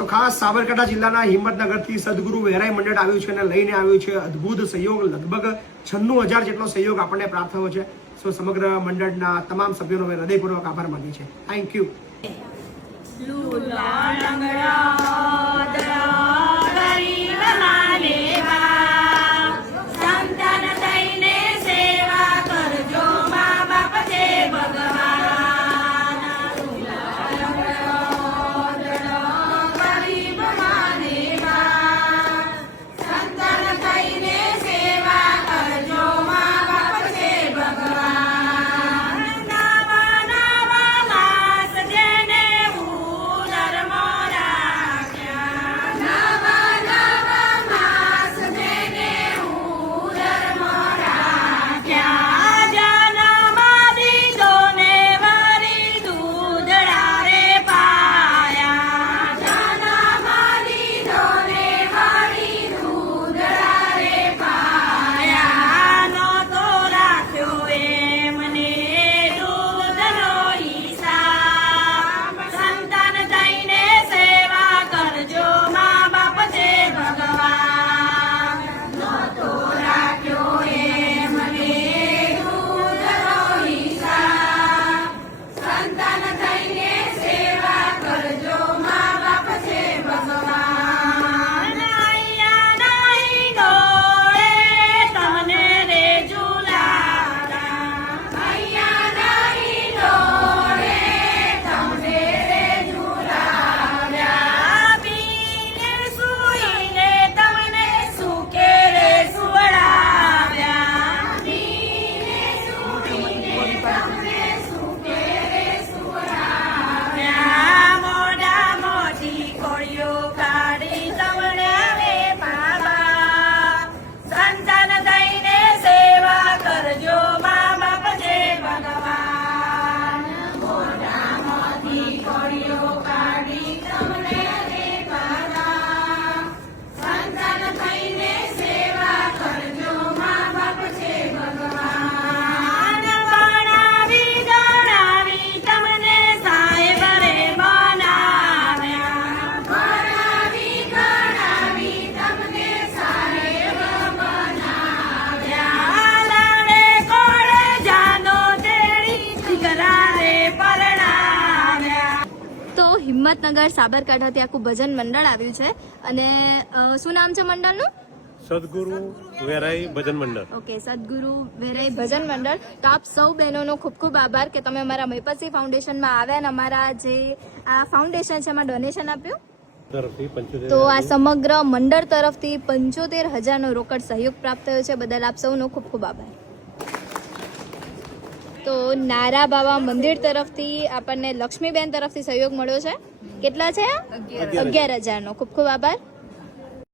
તો ખાસ સાબરકાંઠા જિલ્લાના હિંમતનગરથી સદગુરુ વેરાઈ મંડળ આવ્યું છે અને લઈને આવ્યું છે અદ્ભુત સહયોગ, લગભગ 96,000 જેટલો સહયોગ આપણને પ્રાપ્ત થયો છે. સો સમગ્ર મંડળના તમામ સભ્યોનો અમે હૃદયપૂર્વક આભાર માનીએ છીએ. Thank you. હિંમતનગર સાબરકાંઠાથી આખું ભજન મંડળ આવ્યું છે અને શું નામ છે મંડળનું? સદગુરુ વેરાઈ ભજન મંડળ. ઓકે, સદગુરુ વેરાઈ ભજન મંડળ. તો આપ સૌ બહેનોનો ખૂબ ખૂબ આભાર કે તમે અમારા મહિપતસિંહ ફાઉન્ડેશનમાં આવ્યા અને અમારા જે આ ફાઉન્ડેશન છે એમાં ડોનેશન આપ્યું. તો આ સમગ્ર મંડળ તરફથી 75,000નો રોકડ સહયોગ પ્રાપ્ત થયો છે. બદલ આપ સૌનો ખૂબ ખૂબ આભાર. તો નારા બાવા મંદિર તરફથી આપણને લક્ષ્મીબેન તરફથી સહયોગ મળ્યો છે. કેટલા છે? 11,000નો. ખૂબ ખૂબ આભાર.